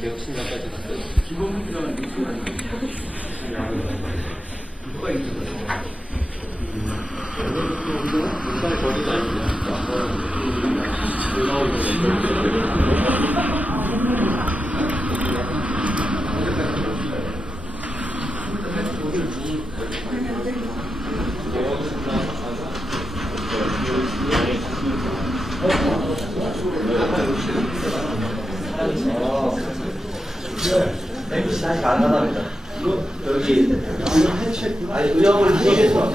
개혁신당까지 갔어요. 기본부장은 누가 있는 북한의 거리가 MBC 다시 가능하답니다. 여기 아니 의원을 하시겠어.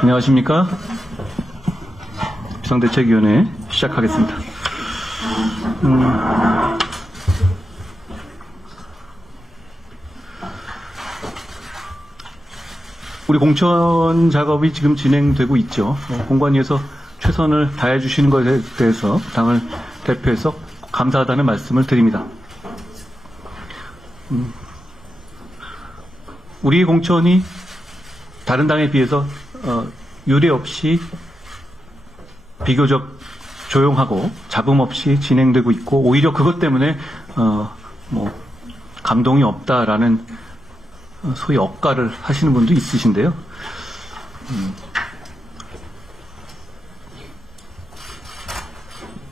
안녕하십니까? 비상대책위원회 시작하겠습니다. 우리 공천 작업이 지금 진행되고 있죠. 공관위에서 최선을 다해 주시는 것에 대해서 당을 대표해서 감사하다는 말씀을 드립니다. 우리 공천이 다른 당에 비해서 유례 없이 비교적 조용하고 잡음 없이 진행되고 있고, 오히려 그것 때문에 감동이 없다라는 소위 억가를 하시는 분도 있으신데요.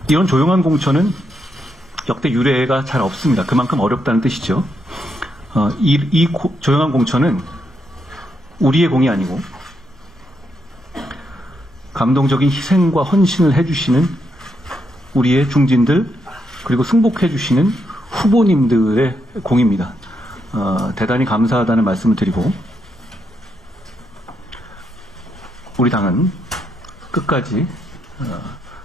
이런 조용한 공천은 역대 유례가 잘 없습니다. 그만큼 어렵다는 뜻이죠. 이 조용한 공천은 우리의 공이 아니고 감동적인 희생과 헌신을 해주시는 우리의 중진들, 그리고 승복해주시는 후보님들의 공입니다. 대단히 감사하다는 말씀을 드리고, 우리 당은 끝까지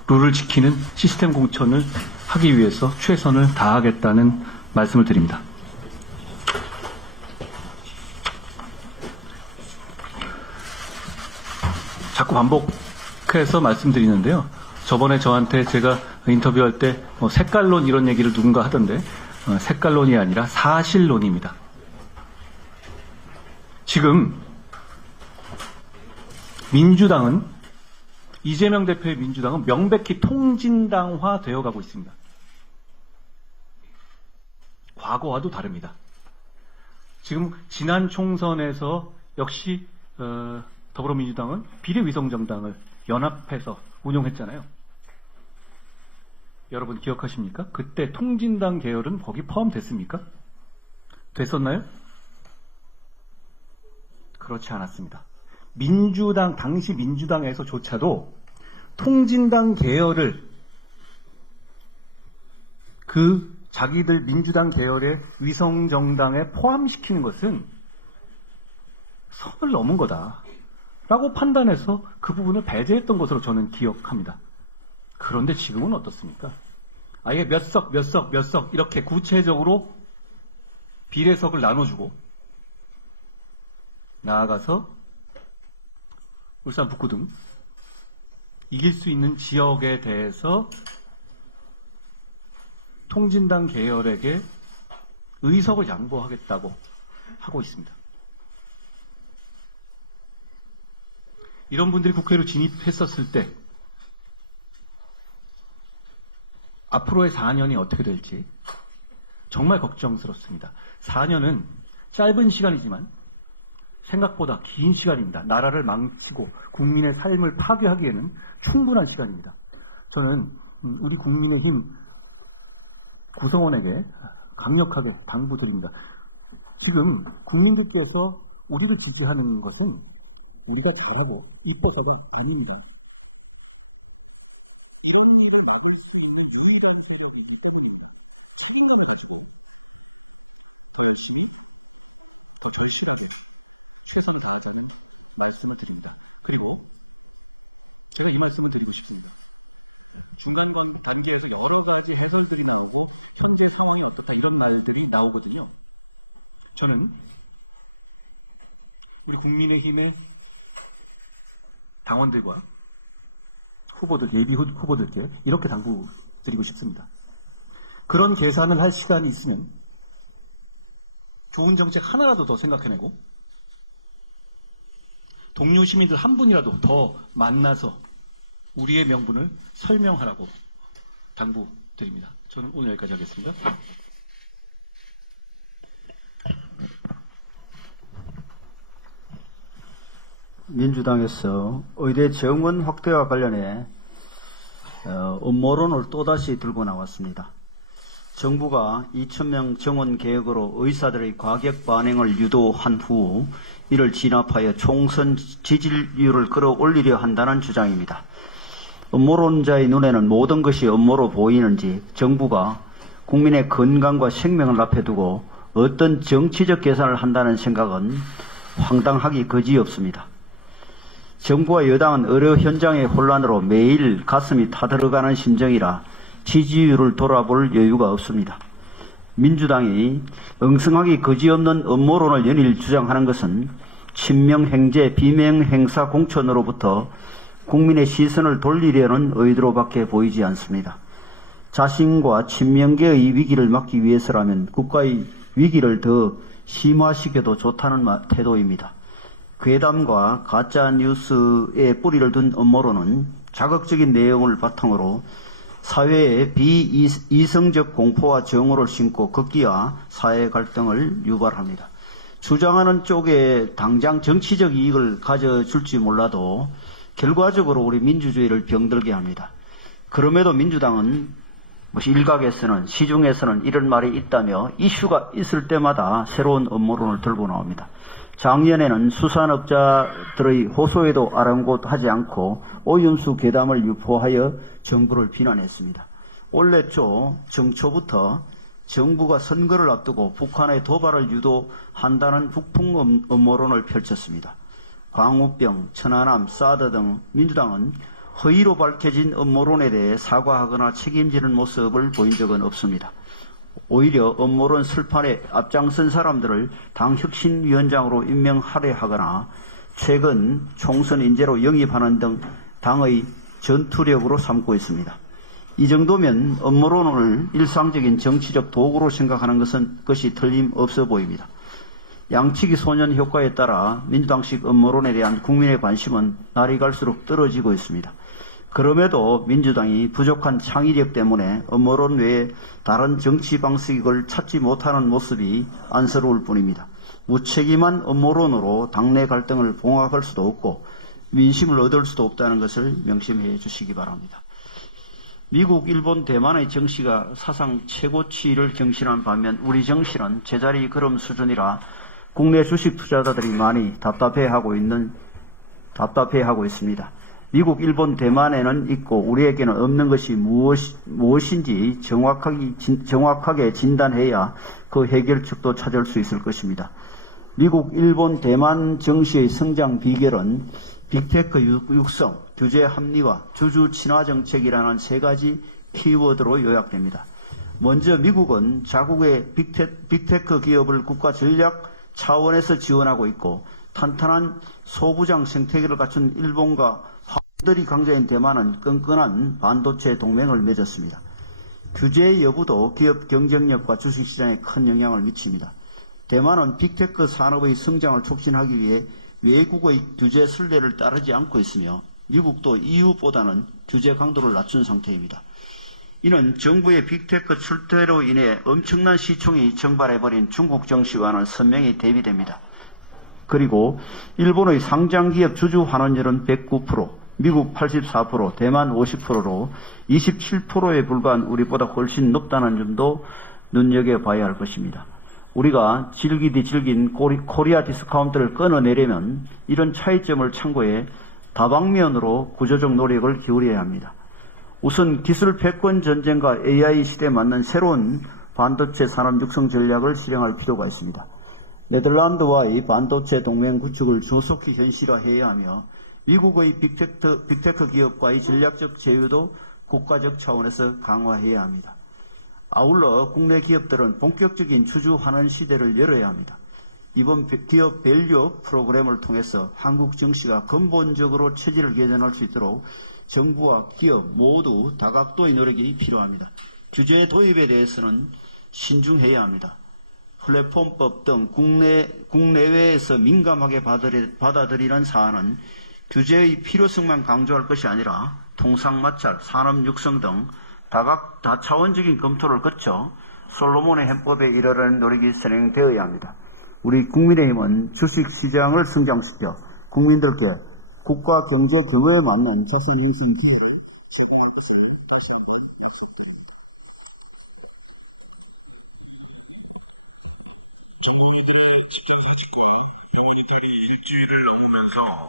룰을 지키는 시스템 공천을 하기 위해서 최선을 다하겠다는 말씀을 드립니다. 자꾸 반복해서 말씀드리는데요. 저번에 저한테 제가 인터뷰할 때 색깔론 이런 얘기를 누군가 하던데, 색깔론이 아니라 사실론입니다. 지금 민주당은, 이재명 대표의 민주당은 명백히 통진당화 되어 가고 있습니다. 과거와도 다릅니다. 지금 지난 총선에서 역시 더불어민주당은 비례위성정당을 연합해서 운영했잖아요. 여러분 기억하십니까? 그때 통진당 계열은 거기 포함됐습니까? 됐었나요? 그렇지 않았습니다. 민주당, 당시 민주당에서조차도 통진당 계열을 그 자기들 민주당 계열의 위성정당에 포함시키는 것은 선을 넘은 거다 라고 판단해서 그 부분을 배제했던 것으로 저는 기억합니다. 그런데 지금은 어떻습니까? 아예 몇 석 이렇게 구체적으로 비례석을 나눠주고, 나아가서 울산 북구 등 이길 수 있는 지역에 대해서 통진당 계열에게 의석을 양보하겠다고 하고 있습니다. 이런 분들이 국회로 진입했었을 때 앞으로의 4년이 어떻게 될지 정말 걱정스럽습니다. 4년은 짧은 시간이지만 생각보다 긴 시간입니다. 나라를 망치고 국민의 삶을 파괴하기에는 충분한 시간입니다. 저는 우리 국민의힘 구성원에게 강력하게 당부드립니다. 지금 국민들께서 우리를 지지하는 것은 우리가 잘하고 이뻐서가 아닙니다. 열심히 더 절실하게 최선을 다하자는 말씀드립니다. 그리고 제가 이 말씀을 드리고 싶습니다. 중간관 단계에서 여러 가지 해설들이 나오고 현재 상황이 어떻다 이런 말들이 나오거든요. 저는 우리 국민의힘의 당원들과 후보들, 예비 후보들께 이렇게 당부드리고 싶습니다. 그런 계산을 할 시간이 있으면 좋은 정책 하나라도 더 생각해내고 동료 시민들 한 분이라도 더 만나서 우리의 명분을 설명하라고 당부드립니다. 저는 오늘 여기까지 하겠습니다. 민주당에서 의대 정원 확대와 관련해 음모론을 또다시 들고 나왔습니다. 정부가 2,000명 정원 계획으로 의사들의 과격 반응을 유도한 후 이를 진압하여 총선 지지율을 끌어올리려 한다는 주장입니다. 음모론자의 눈에는 모든 것이 음모로 보이는지 정부가 국민의 건강과 생명을 앞에 두고 어떤 정치적 계산을 한다는 생각은 황당하기 그지없습니다. 정부와 여당은 의료 현장의 혼란으로 매일 가슴이 타들어가는 심정이라 지지율을 돌아볼 여유가 없습니다. 민주당이 엉성하기 그지없는 음모론을 연일 주장하는 것은 친명행제 비명행사 공천으로부터 국민의 시선을 돌리려는 의도로밖에 보이지 않습니다. 자신과 친명계의 위기를 막기 위해서라면 국가의 위기를 더 심화시켜도 좋다는 태도입니다. 괴담과 가짜뉴스에 뿌리를 둔 음모론은 자극적인 내용을 바탕으로 사회에 비이성적 공포와 정오를 심고 급기야 사회 갈등을 유발합니다. 주장하는 쪽에 당장 정치적 이익을 가져줄지 몰라도 결과적으로 우리 민주주의를 병들게 합니다. 그럼에도 민주당은 일각에서는 시중에서는 이런 말이 있다며 이슈가 있을 때마다 새로운 음모론을 들고 나옵니다. 작년에는 수산업자들의 호소에도 아랑곳하지 않고 오염수 괴담을 유포하여 정부를 비난했습니다. 올해 초 정초부터 정부가 선거를 앞두고 북한의 도발을 유도한다는 북풍 음모론을 펼쳤습니다. 광우병, 천안함, 사드 등 민주당은 허위로 밝혀진 음모론에 대해 사과하거나 책임지는 모습을 보인 적은 없습니다. 오히려 음모론 설판에 앞장선 사람들을 당 혁신위원장으로 임명하려 하거나 최근 총선 인재로 영입하는 등 당의 전투력으로 삼고 있습니다. 이 정도면 음모론을 일상적인 정치적 도구로 생각하는 것이 틀림없어 보입니다. 양치기 소년 효과에 따라 민주당식 음모론에 대한 국민의 관심은 날이 갈수록 떨어지고 있습니다. 그럼에도 민주당이 부족한 창의력 때문에 음모론 외에 다른 정치 방식을 찾지 못하는 모습이 안쓰러울 뿐입니다. 무책임한 음모론으로 당내 갈등을 봉합할 수도 없고 민심을 얻을 수도 없다는 것을 명심해 주시기 바랍니다. 미국, 일본, 대만의 정시가 사상 최고치를 경신한 반면 우리 정시는 제자리 걸음 수준이라 국내 주식 투자자들이 많이 답답해하고 있습니다. 미국, 일본, 대만에는 있고 우리에게는 없는 것이 무엇인지 정확하게 진단해야 그 해결책도 찾을 수 있을 것입니다. 미국, 일본, 대만 정시의 성장 비결은 빅테크 육성, 규제 합리화, 주주 친화 정책이라는 세 가지 키워드로 요약됩니다. 먼저 미국은 자국의 빅테크 기업을 국가 전략 차원에서 지원하고 있고 탄탄한 소부장 생태계를 갖춘 일본과 파들이 강자인 대만은 끈끈한 반도체 동맹을 맺었습니다. 규제 여부도 기업 경쟁력과 주식시장에 큰 영향을 미칩니다. 대만은 빅테크 산업의 성장을 촉진하기 위해 외국의 규제 선례를 따르지 않고 있으며 미국도 EU보다는 규제 강도를 낮춘 상태입니다. 이는 정부의 빅테크 출퇴로 인해 엄청난 시총이 증발해버린 중국 정시와는 선명히 대비됩니다. 그리고 일본의 상장기업 주주 환원율은 109%, 미국 84%, 대만 50%로 27%에 불과한 우리보다 훨씬 높다는 점도 눈여겨봐야 할 것입니다. 우리가 질기디 질긴 코리아 디스카운트를 끊어내려면 이런 차이점을 참고해 다방면으로 구조적 노력을 기울여야 합니다. 우선 기술 패권 전쟁과 AI 시대에 맞는 새로운 반도체 산업 육성 전략을 실행할 필요가 있습니다. 네덜란드와의 반도체 동맹 구축을 조속히 현실화해야 하며 미국의 빅테크 기업과의 전략적 제휴도 국가적 차원에서 강화해야 합니다. 아울러 국내 기업들은 본격적인 주주 환원 시대를 열어야 합니다. 이번 기업 밸류 프로그램을 통해서 한국 증시가 근본적으로 체질을 개선할 수 있도록 정부와 기업 모두 다각도의 노력이 필요합니다. 규제 도입에 대해서는 신중해야 합니다. 플랫폼법 등 국내외에서 민감하게 받아들이는 사안은 규제의 필요성만 강조할 것이 아니라 통상마찰, 산업 육성 등 다차원적인 검토를 거쳐 솔로몬의 해법에 이르는 노력이 진행되어야 합니다. 우리 국민의힘은 주식시장을 성장시켜 국민들께 국가 경제 규모에 맞는 자산 형성 계획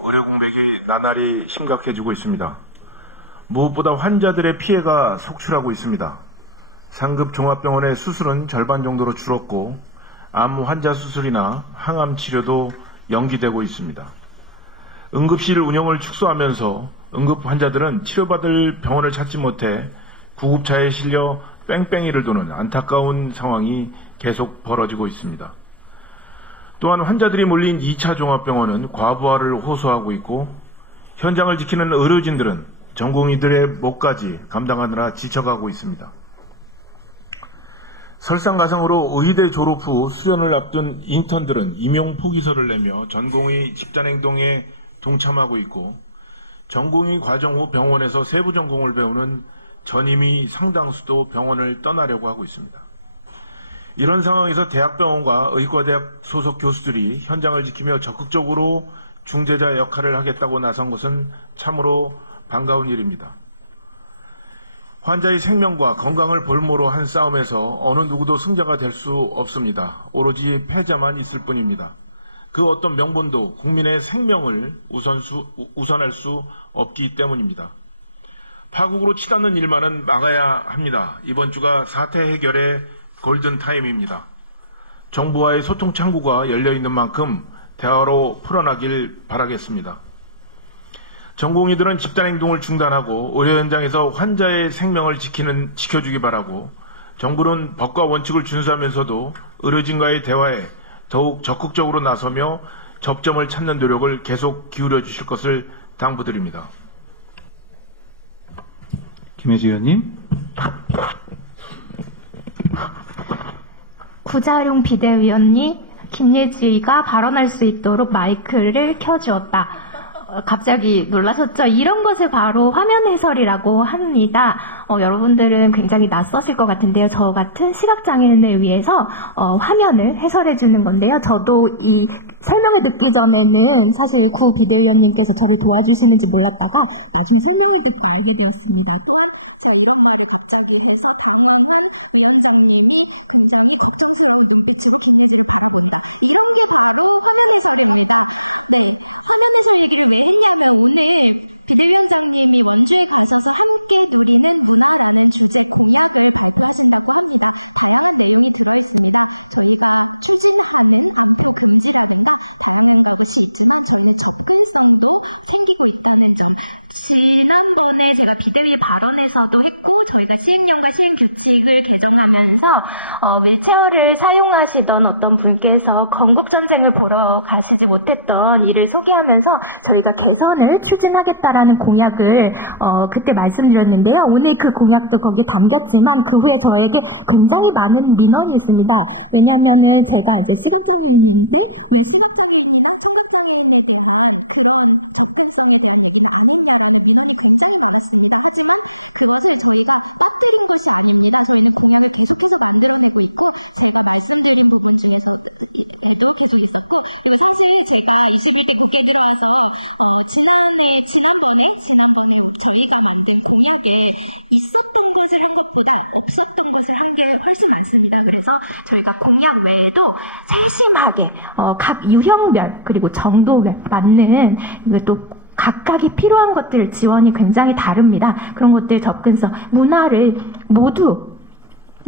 의료 공백이 나날이 심각해지고 있습니다. 무엇보다 환자들의 피해가 속출하고 있습니다. 상급 종합병원의 수술은 절반 정도로 줄었고 암 환자 수술이나 항암 치료도 연기되고 있습니다. 응급실 운영을 축소하면서 응급 환자들은 치료받을 병원을 찾지 못해 구급차에 실려 뺑뺑이를 도는 안타까운 상황이 계속 벌어지고 있습니다. 또한 환자들이 몰린 2차 종합병원은 과부하를 호소하고 있고 현장을 지키는 의료진들은 전공의들의 몫까지 감당하느라 지쳐가고 있습니다. 설상가상으로 의대 졸업 후 수련을 앞둔 인턴들은 임용 포기서를 내며 전공의 집단행동에 동참하고 있고 전공의 과정 후 병원에서 세부 전공을 배우는 전임의 상당수도 병원을 떠나려고 하고 있습니다. 이런 상황에서 대학병원과 의과대학 소속 교수들이 현장을 지키며 적극적으로 중재자 역할을 하겠다고 나선 것은 참으로 반가운 일입니다. 환자의 생명과 건강을 볼모로 한 싸움에서 어느 누구도 승자가 될 수 없습니다. 오로지 패자만 있을 뿐입니다. 그 어떤 명분도 국민의 생명을 우선할 수 없기 때문입니다. 파국으로 치닫는 일만은 막아야 합니다. 이번 주가 사태 해결의 골든타임입니다. 정부와의 소통 창구가 열려있는 만큼 대화로 풀어나길 바라겠습니다. 전공의들은 집단행동을 중단하고 의료 현장에서 환자의 생명을 지켜주기 바라고 정부는 법과 원칙을 준수하면서도 의료진과의 대화에 더욱 적극적으로 나서며 접점을 찾는 노력을 계속 기울여 주실 것을 당부드립니다. 김혜지 의원님. 구자룡 비대위원님, 김예지가 발언할 수 있도록 마이크를 켜주었다. 갑자기 놀라셨죠? 이런 것을 바로 화면 해설이라고 합니다. 여러분들은 굉장히 낯서실 것 같은데요. 저 같은 시각장애인을 위해서 화면을 해설해주는 건데요. 저도 이 설명을 듣기 전에는 사실 구 비대위원님께서 저를 도와주시는지 몰랐다가 나중에 설명을 듣고 알게 되었습니다. 지난번에 제가 비대위 발언에서도 했고 저희가 시행령과 시행규칙을 개정하면서 휠체어를 사용하시던 어떤 분께서 건국전쟁을 보러 가시지 못했던 일을 소개하면서 저희가 개선을 추진하겠다라는 공약을 그때 말씀드렸는데요. 오늘 그 공약도 거기에 담겼지만 그 후에 저에게 굉장히 많은 민원이 있습니다. 왜냐하면은 제가 이제 시각장애인들이 지난번에 저희가 만든 공약에 있었던 것을 한 것보다 없었던 것을 한 게 훨씬 많습니다. 그래서 저희가 공약 외에도 세심하게 각 유형별 그리고 정도별 맞는 또 각각이 필요한 것들 지원이 굉장히 다릅니다. 그런 것들 접근성, 문화를 모두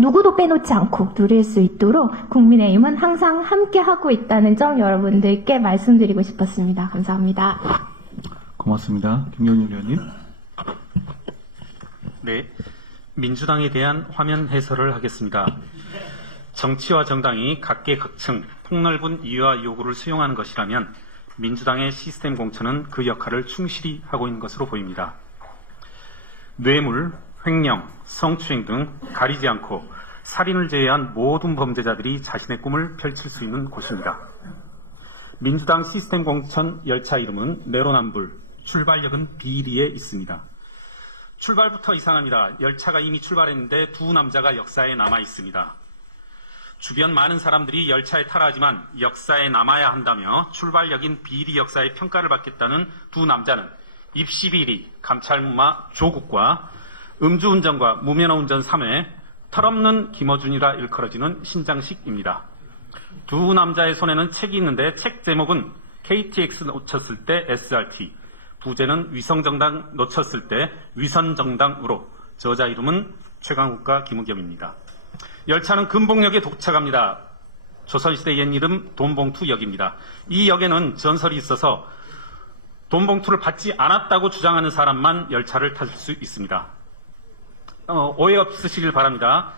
누구도 빼놓지 않고 누릴 수 있도록 국민의힘은 항상 함께하고 있다는 점 여러분들께 말씀드리고 싶었습니다. 감사합니다. 고맙습니다. 김경률 의원님. 네, 민주당에 대한 화면 해설을 하겠습니다. 정치와 정당이 각계각층 폭넓은 이해와 요구를 수용하는 것이라면 민주당의 시스템 공천은 그 역할을 충실히 하고 있는 것으로 보입니다. 뇌물, 횡령, 성추행 등 가리지 않고 살인을 제외한 모든 범죄자들이 자신의 꿈을 펼칠 수 있는 곳입니다. 민주당 시스템 공천 열차 이름은 내로남불, 출발역은 비리에 있습니다. 출발부터 이상합니다. 열차가 이미 출발했는데 두 남자가 역사에 남아 있습니다. 주변 많은 사람들이 열차에 타라하지만 역사에 남아야 한다며 출발역인 비리 역사의 평가를 받겠다는 두 남자는 입시비리, 감찰무마, 조국과 음주운전과 무면허운전 3회, 털없는 김어준이라 일컬어지는 신장식입니다. 두 남자의 손에는 책이 있는데 책 제목은 KTX 놓쳤을 때 SRT, 부제는 위성정당 놓쳤을 때 위선정당으로, 저자 이름은 최강욱과 김우겸입니다. 열차는 금봉역에 도착합니다. 조선시대 옛 이름 돈봉투역입니다. 이 역에는 전설이 있어서 돈봉투를 받지 않았다고 주장하는 사람만 열차를 타실 수 있습니다. 오해 없으시길 바랍니다.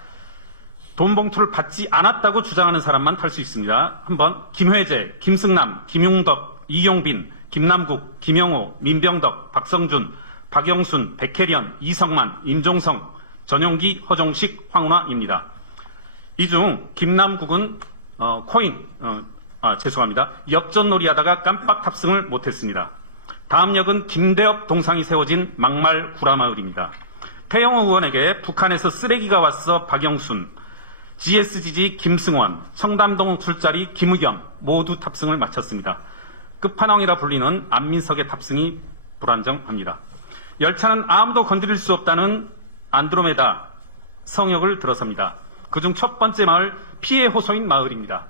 돈봉투를 받지 않았다고 주장하는 사람만 탈 수 있습니다. 한번 김회재, 김승남, 김용덕, 이용빈, 김남국, 김영호, 민병덕, 박성준, 박영순, 백혜련, 이성만, 임종성, 전용기, 허종식, 황운하입니다. 이 중 김남국은 죄송합니다. 엽전놀이 하다가 깜빡 탑승을 못했습니다. 다음 역은 김대엽 동상이 세워진 막말 구라마을입니다. 태영호 의원에게 북한에서 쓰레기가 왔어 박영순, GSGG 김승원, 청담동 술자리 김의겸 모두 탑승을 마쳤습니다. 끝판왕이라 불리는 안민석의 탑승이 불안정합니다. 열차는 아무도 건드릴 수 없다는 안드로메다 성역을 들어섭니다. 그중 첫 번째 마을 피해 호소인 마을입니다.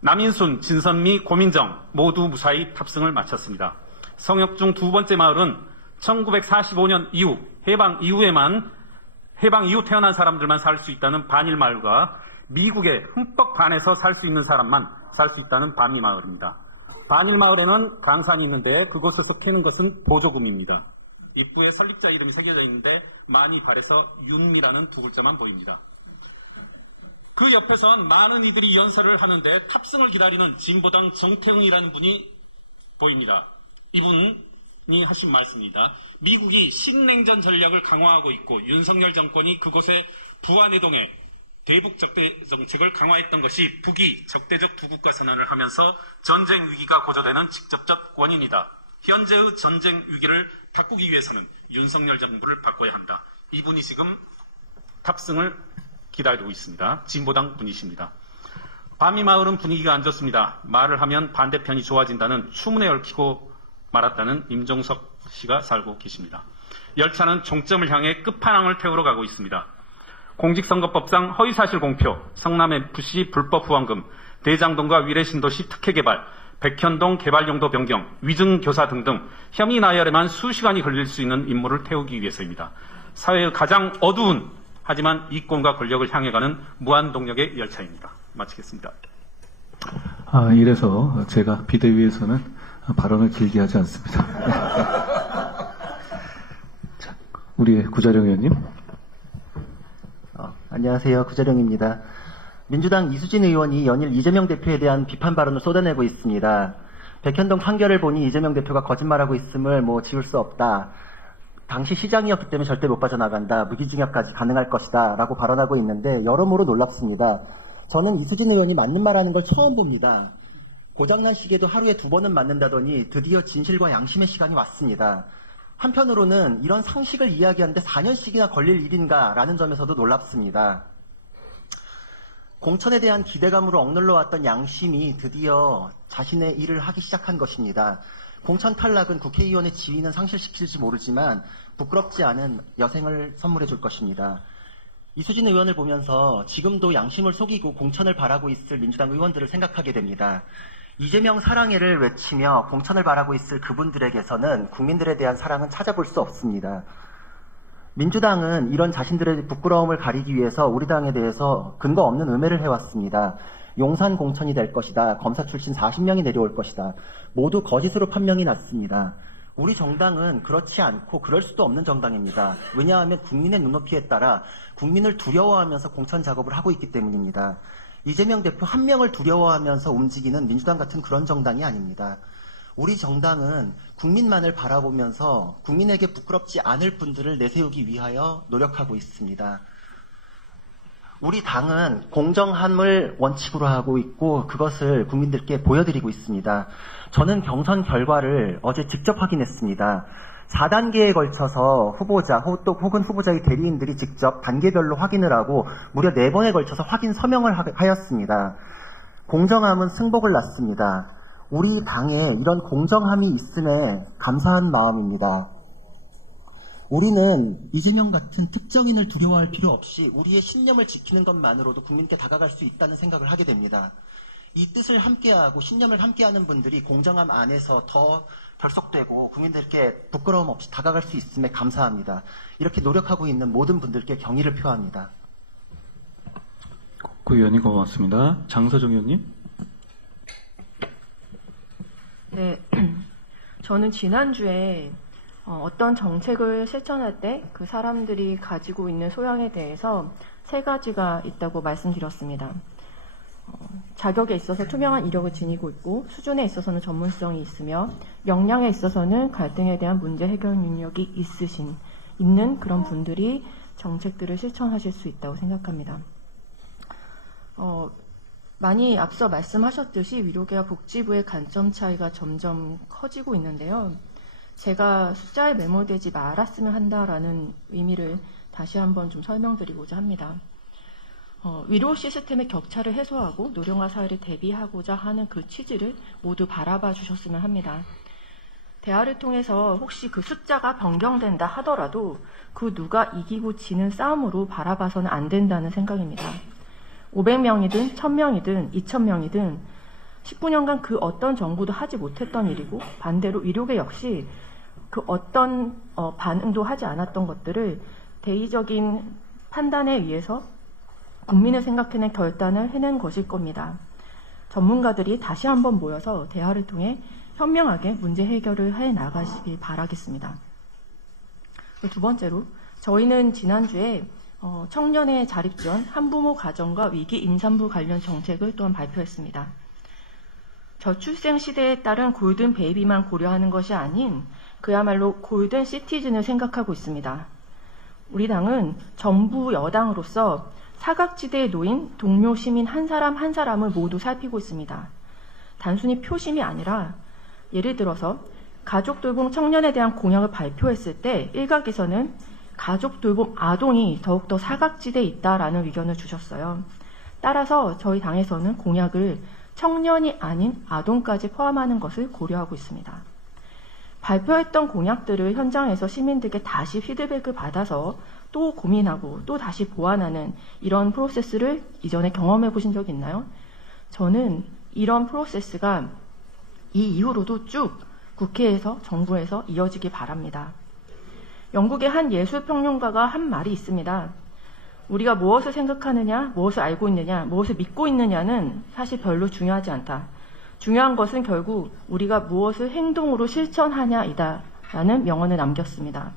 남인순, 진선미, 고민정 모두 무사히 탑승을 마쳤습니다. 성역 중 두 번째 마을은 1945년 이후 해방 이후 태어난 사람들만 살 수 있다는 반일 마을과 미국에 흠뻑 반해서 살 수 있는 사람만 살 수 있다는 반미 마을입니다. 반일 마을에는 강산이 있는데 그곳에서 캐는 것은 보조금입니다. 입구에 설립자 이름이 새겨져 있는데 많이 발해서 윤미라는 두 글자만 보입니다. 그 옆에선 많은 이들이 연설을 하는데 탑승을 기다리는 진보당 정태웅이라는 분이 보입니다. 이분이 하신 말씀입니다. 미국이 신냉전 전략을 강화하고 있고 윤석열 정권이 그곳에 부안해동에 대북 적대 정책을 강화했던 것이 북이 적대적 두 국가 선언을 하면서 전쟁 위기가 고조되는 직접적 원인이다. 현재의 전쟁 위기를 바꾸기 위해서는 윤석열 정부를 바꿔야 한다. 이분이 지금 탑승을 기다리고 있습니다. 진보당 분이십니다. 밤이마을은 분위기가 안 좋습니다. 말을 하면 반대편이 좋아진다는 추문에 얽히고 말았다는 임종석 씨가 살고 계십니다. 열차는 종점을 향해 끝판왕을 태우러 가고 있습니다. 공직선거법상 허위사실 공표, 성남FC 불법 후원금, 대장동과 위례신도시 특혜개발, 백현동 개발용도 변경, 위증교사 등등 혐의 나열에만 수시간이 걸릴 수 있는 임무를 태우기 위해서입니다. 사회의 가장 어두운 하지만 이권과 권력을 향해 가는 무한동력의 열차입니다. 마치겠습니다. 이래서 제가 비대위에서는 발언을 길게 하지 않습니다. 자, 우리 구자령 의원님. 안녕하세요. 구자령입니다. 민주당 이수진 의원이 연일 이재명 대표에 대한 비판 발언을 쏟아내고 있습니다. 백현동 판결을 보니 이재명 대표가 거짓말하고 있음을 지울 수 없다. 당시 시장이었기 때문에 절대 못 빠져나간다. 무기징역까지 가능할 것이다. 라고 발언하고 있는데 여러모로 놀랍습니다. 저는 이수진 의원이 맞는 말하는 걸 처음 봅니다. 고장난 시계도 하루에 2번은 맞는다더니 드디어 진실과 양심의 시간이 왔습니다. 한편으로는 이런 상식을 이야기하는데 4년씩이나 걸릴 일인가 라는 점에서도 놀랍습니다. 공천에 대한 기대감으로 억눌러 왔던 양심이 드디어 자신의 일을 하기 시작한 것입니다. 공천 탈락은 국회의원의 지위는 상실시킬지 모르지만 부끄럽지 않은 여생을 선물해 줄 것입니다. 이수진 의원을 보면서 지금도 양심을 속이고 공천을 바라고 있을 민주당 의원들을 생각하게 됩니다. 이재명 사랑해를 외치며 공천을 바라고 있을 그분들에게서는 국민들에 대한 사랑은 찾아볼 수 없습니다. 민주당은 이런 자신들의 부끄러움을 가리기 위해서 우리 당에 대해서 근거 없는 음해를 해왔습니다. 용산 공천이 될 것이다. 검사 출신 40명이 내려올 것이다. 모두 거짓으로 판명이 났습니다. 우리 정당은 그렇지 않고 그럴 수도 없는 정당입니다. 왜냐하면 국민의 눈높이에 따라 국민을 두려워하면서 공천 작업을 하고 있기 때문입니다. 이재명 대표 한 명을 두려워하면서 움직이는 민주당 같은 그런 정당이 아닙니다. 우리 정당은 국민만을 바라보면서 국민에게 부끄럽지 않을 분들을 내세우기 위하여 노력하고 있습니다. 우리 당은 공정함을 원칙으로 하고 있고 그것을 국민들께 보여드리고 있습니다. 저는 경선 결과를 어제 직접 확인했습니다. 4단계에 걸쳐서 후보자 혹은 후보자의 대리인들이 직접 단계별로 확인을 하고 무려 4번에 걸쳐서 확인 서명을 하였습니다. 공정함은 승복을 낳습니다. 우리 당에 이런 공정함이 있음에 감사한 마음입니다. 우리는 이재명 같은 특정인을 두려워할 필요 없이 우리의 신념을 지키는 것만으로도 국민께 다가갈 수 있다는 생각을 하게 됩니다. 이 뜻을 함께하고 신념을 함께하는 분들이 공정함 안에서 더 결속되고 국민들께 부끄러움 없이 다가갈 수 있음에 감사합니다. 이렇게 노력하고 있는 모든 분들께 경의를 표합니다. 국회의원님 고맙습니다. 장서정 의원님. 네, 저는 지난주에 어떤 정책을 실천할 때 그 사람들이 가지고 있는 소양에 대해서 3가지가 있다고 말씀드렸습니다. 자격에 있어서 투명한 이력을 지니고 있고, 수준에 있어서는 전문성이 있으며, 역량에 있어서는 갈등에 대한 문제 해결 능력이 있는 그런 분들이 정책들을 실천하실 수 있다고 생각합니다. 많이 앞서 말씀하셨듯이 위로계와 복지부의 관점 차이가 점점 커지고 있는데요. 제가 숫자에 매몰되지 말았으면 한다라는 의미를 다시 한번 좀 설명드리고자 합니다. 위로 시스템의 격차를 해소하고 노령화 사회를 대비하고자 하는 그 취지를 모두 바라봐 주셨으면 합니다. 대화를 통해서 혹시 그 숫자가 변경된다 하더라도 그 누가 이기고 지는 싸움으로 바라봐서는 안 된다는 생각입니다. 500명이든 1000명이든 2000명이든 19년간 그 어떤 정부도 하지 못했던 일이고, 반대로 의료계 역시 그 어떤 반응도 하지 않았던 것들을 대의적인 판단에 의해서 국민을 생각해낸 결단을 해낸 것일 겁니다. 전문가들이 다시 한번 모여서 대화를 통해 현명하게 문제 해결을 해 나가시길 바라겠습니다. 2번째로, 저희는 지난주에 청년의 자립지원, 한부모 가정과 위기 임산부 관련 정책을 또한 발표했습니다. 저출생 시대에 따른 골든 베이비만 고려하는 것이 아닌 그야말로 골든 시티즌을 생각하고 있습니다. 우리 당은 정부 여당으로서 사각지대에 놓인 동료 시민 한 사람 한 사람을 모두 살피고 있습니다. 단순히 표심이 아니라, 예를 들어서 가족 돌봄 청년에 대한 공약을 발표했을 때 일각에서는 가족 돌봄 아동이 더욱더 사각지대에 있다라는 의견을 주셨어요. 따라서 저희 당에서는 공약을 청년이 아닌 아동까지 포함하는 것을 고려하고 있습니다. 발표했던 공약들을 현장에서 시민들께 다시 피드백을 받아서 또 고민하고 또 다시 보완하는 이런 프로세스를 이전에 경험해 보신 적 있나요? 저는 이런 프로세스가 이 이후로도 쭉 국회에서, 정부에서 이어지기 바랍니다. 영국의 한 예술평론가가 한 말이 있습니다. 우리가 무엇을 생각하느냐, 무엇을 알고 있느냐, 무엇을 믿고 있느냐는 사실 별로 중요하지 않다. 중요한 것은 결국 우리가 무엇을 행동으로 실천하냐이다 라는 명언을 남겼습니다.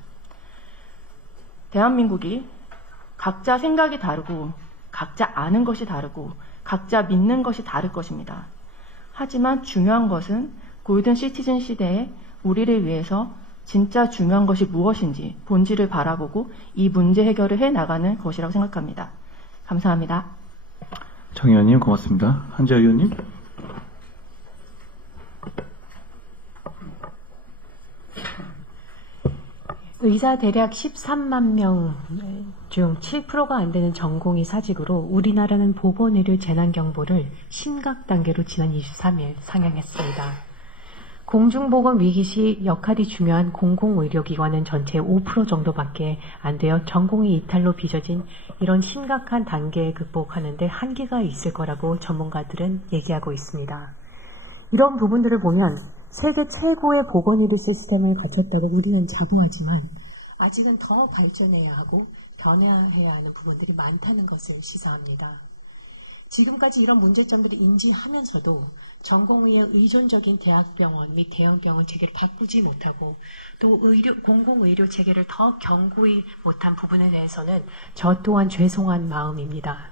대한민국이 각자 생각이 다르고 각자 아는 것이 다르고 각자 믿는 것이 다를 것입니다. 하지만 중요한 것은 골든 시티즌 시대에 우리를 위해서 진짜 중요한 것이 무엇인지 본질을 바라보고 이 문제 해결을 해나가는 것이라고 생각합니다. 감사합니다. 정 의원님 고맙습니다. 한지아 의원님. 의사 대략 13만 명 중 7%가 안 되는 전공의 사직으로 우리나라는 보건의료 재난경보를 심각 단계로 지난 23일 상향했습니다. 공중보건 위기 시 역할이 중요한 공공의료기관은 전체 5% 정도밖에 안 되어 전공의 이탈로 빚어진 이런 심각한 단계에 극복하는 데 한계가 있을 거라고 전문가들은 얘기하고 있습니다. 이런 부분들을 보면 세계 최고의 보건의료 시스템을 갖췄다고 우리는 자부하지만 아직은 더 발전해야 하고 변화해야 하는 부분들이 많다는 것을 시사합니다. 지금까지 이런 문제점들을 인지하면서도 전공의의 의존적인 대학병원 및 대형병원 체계를 바꾸지 못하고 또 공공의료 체계를 더 견고히 못한 부분에 대해서는 저 또한 죄송한 마음입니다.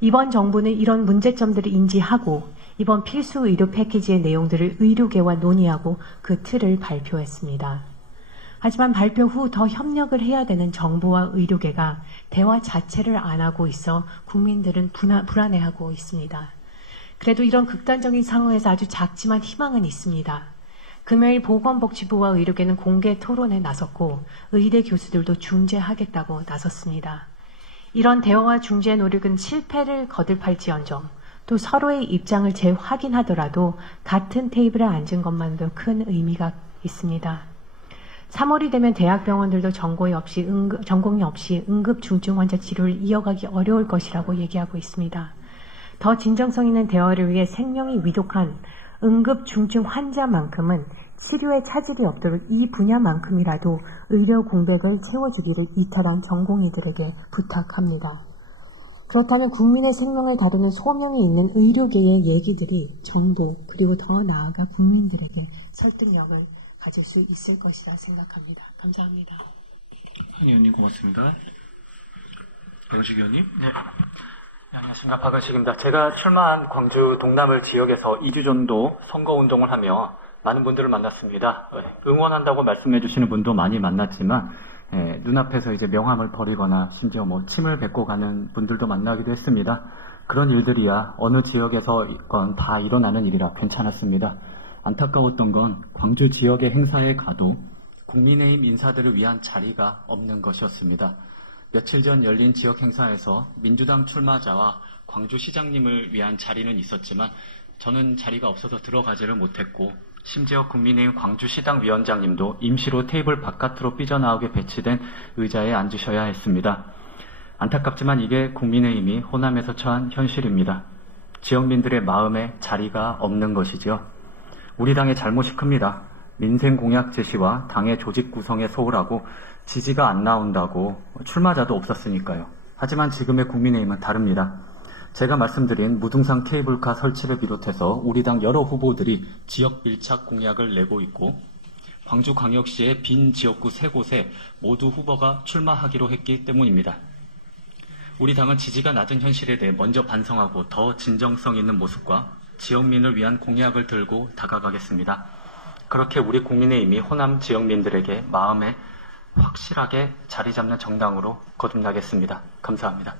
이번 정부는 이런 문제점들을 인지하고 이번 필수 의료 패키지의 내용들을 의료계와 논의하고 그 틀을 발표했습니다. 하지만 발표 후 더 협력을 해야 되는 정부와 의료계가 대화 자체를 안 하고 있어 국민들은 불안해하고 있습니다. 그래도 이런 극단적인 상황에서 아주 작지만 희망은 있습니다. 금요일 보건복지부와 의료계는 공개 토론에 나섰고 의대 교수들도 중재하겠다고 나섰습니다. 이런 대화와 중재 노력은 실패를 거듭할지언정 또 서로의 입장을 재확인하더라도 같은 테이블에 앉은 것만도 큰 의미가 있습니다. 3월이 되면 대학병원들도 전공이 없이 응급 중증 환자 치료를 이어가기 어려울 것이라고 얘기하고 있습니다. 더 진정성 있는 대화를 위해 생명이 위독한 응급 중증 환자만큼은 치료에 차질이 없도록 이 분야만큼이라도 의료 공백을 채워주기를 이탈한 전공의들에게 부탁합니다. 그렇다면 국민의 생명을 다루는 소명이 있는 의료계의 얘기들이 정부 그리고 더 나아가 국민들에게 설득력을 가질 수 있을 것이라 생각합니다. 감사합니다. 한 의원님 고맙습니다. 박은식 의원님. 네. 안녕하십니까. 박은식입니다. 제가 출마한 광주 동남을 지역에서 2주 정도 선거운동을 하며 많은 분들을 만났습니다. 응원한다고 말씀해 주시는 분도 많이 만났지만 눈앞에서 이제 명함을 버리거나 심지어 침을 뱉고 가는 분들도 만나기도 했습니다. 그런 일들이야 어느 지역에서건 다 일어나는 일이라 괜찮았습니다. 안타까웠던 건 광주 지역의 행사에 가도 국민의힘 인사들을 위한 자리가 없는 것이었습니다. 며칠 전 열린 지역 행사에서 민주당 출마자와 광주시장님을 위한 자리는 있었지만 저는 자리가 없어서 들어가지를 못했고 심지어 국민의힘 광주시당 위원장님도 임시로 테이블 바깥으로 삐져나오게 배치된 의자에 앉으셔야 했습니다. 안타깝지만 이게 국민의힘이 호남에서 처한 현실입니다. 지역민들의 마음에 자리가 없는 것이지요. 우리 당의 잘못이 큽니다. 민생 공약 제시와 당의 조직 구성에 소홀하고 지지가 안 나온다고 출마자도 없었으니까요. 하지만 지금의 국민의힘은 다릅니다. 제가 말씀드린 무등산 케이블카 설치를 비롯해서 우리 당 여러 후보들이 지역 밀착 공약을 내고 있고 광주광역시의 빈 지역구 3곳에 모두 후보가 출마하기로 했기 때문입니다. 우리 당은 지지가 낮은 현실에 대해 먼저 반성하고 더 진정성 있는 모습과 지역민을 위한 공약을 들고 다가가겠습니다. 그렇게 우리 국민의힘이 호남 지역민들에게 마음에 확실하게 자리 잡는 정당으로 거듭나겠습니다. 감사합니다.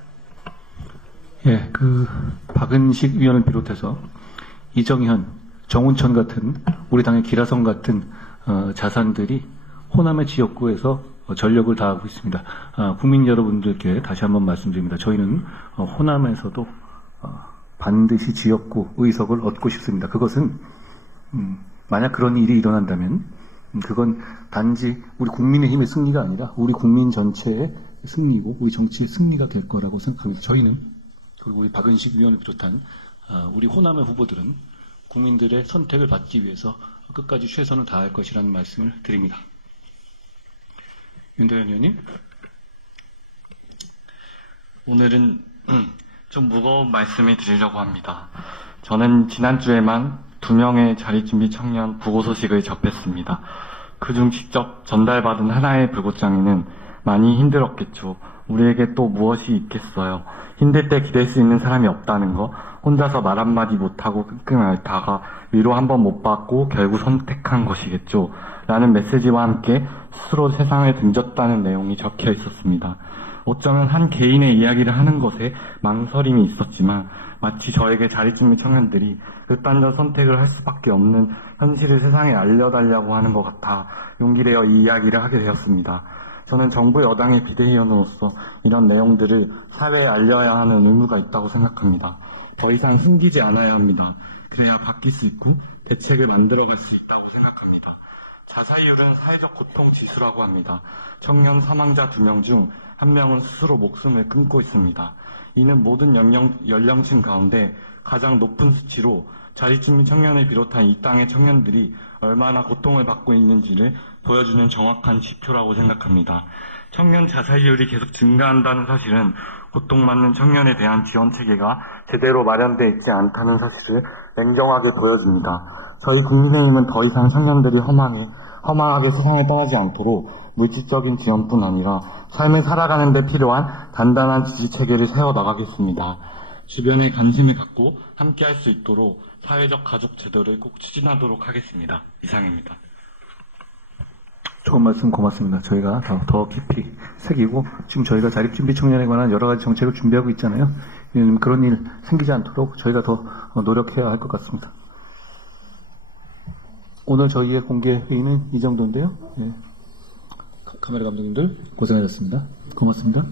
예, 박은식 의원을 비롯해서 이정현, 정운천 같은 우리 당의 기라성 같은 자산들이 호남의 지역구에서 전력을 다하고 있습니다. 국민 여러분들께 다시 한번 말씀드립니다. 저희는 호남에서도 반드시 지역구 의석을 얻고 싶습니다. 그것은 만약 그런 일이 일어난다면 그건 단지 우리 국민의힘의 승리가 아니라 우리 국민 전체의 승리고 우리 정치의 승리가 될 거라고 생각합니다. 저희는 그리고 우리 박은식 의원을 비롯한 우리 호남의 후보들은 국민들의 선택을 받기 위해서 끝까지 최선을 다할 것이라는 말씀을 드립니다. 윤대현 의원님. 오늘은 좀 무거운 말씀을 드리려고 합니다. 저는 지난주에만 2명의 자립준비 청년 부고 소식을 접했습니다. 그중 직접 전달받은 하나의 불고장에는 많이 힘들었겠죠. 우리에게 또 무엇이 있겠어요. 힘들 때 기댈 수 있는 사람이 없다는 거, 혼자서 말 한마디 못하고 끙끙 앓다가 위로 한번 못 받고 결국 선택한 것이겠죠. 라는 메시지와 함께 스스로 세상을 등졌다는 내용이 적혀 있었습니다. 어쩌면 한 개인의 이야기를 하는 것에 망설임이 있었지만 마치 저에게 자립준비 청년들이 극단적 선택을 할 수밖에 없는 현실을 세상에 알려달라고 하는 것 같아 용기 내어 이 이야기를 하게 되었습니다. 저는 정부 여당의 비대위원으로서 이런 내용들을 사회에 알려야 하는 의무가 있다고 생각합니다. 더 이상 숨기지 않아야 합니다. 그래야 바뀔 수 있고 대책을 만들어갈 수 있다고 생각합니다. 자살률은 사회적 고통 지수라고 합니다. 청년 사망자 2명 중 1명은 스스로 목숨을 끊고 있습니다. 이는 모든 연령층 가운데 가장 높은 수치로 자립준비 청년을 비롯한 이 땅의 청년들이 얼마나 고통을 받고 있는지를 보여주는 정확한 지표라고 생각합니다. 청년 자살률이 계속 증가한다는 사실은 고통받는 청년에 대한 지원 체계가 제대로 마련되어 있지 않다는 사실을 냉정하게 보여줍니다. 저희 국민의힘은 더 이상 청년들이 허망하게 세상에 떠나지 않도록 물질적인 지원뿐 아니라 삶을 살아가는 데 필요한 단단한 지지 체계를 세워나가겠습니다. 주변에 관심을 갖고 함께할 수 있도록 사회적 가족 제도를 꼭 추진하도록 하겠습니다. 이상입니다. 좋은 말씀 고맙습니다. 저희가 더 깊이 새기고 지금 저희가 자립준비 청년에 관한 여러 가지 정책을 준비하고 있잖아요. 그런 일 생기지 않도록 저희가 더 노력해야 할 것 같습니다. 오늘 저희의 공개 회의는 이 정도인데요. 예. 카메라 감독님들 고생하셨습니다. 고맙습니다.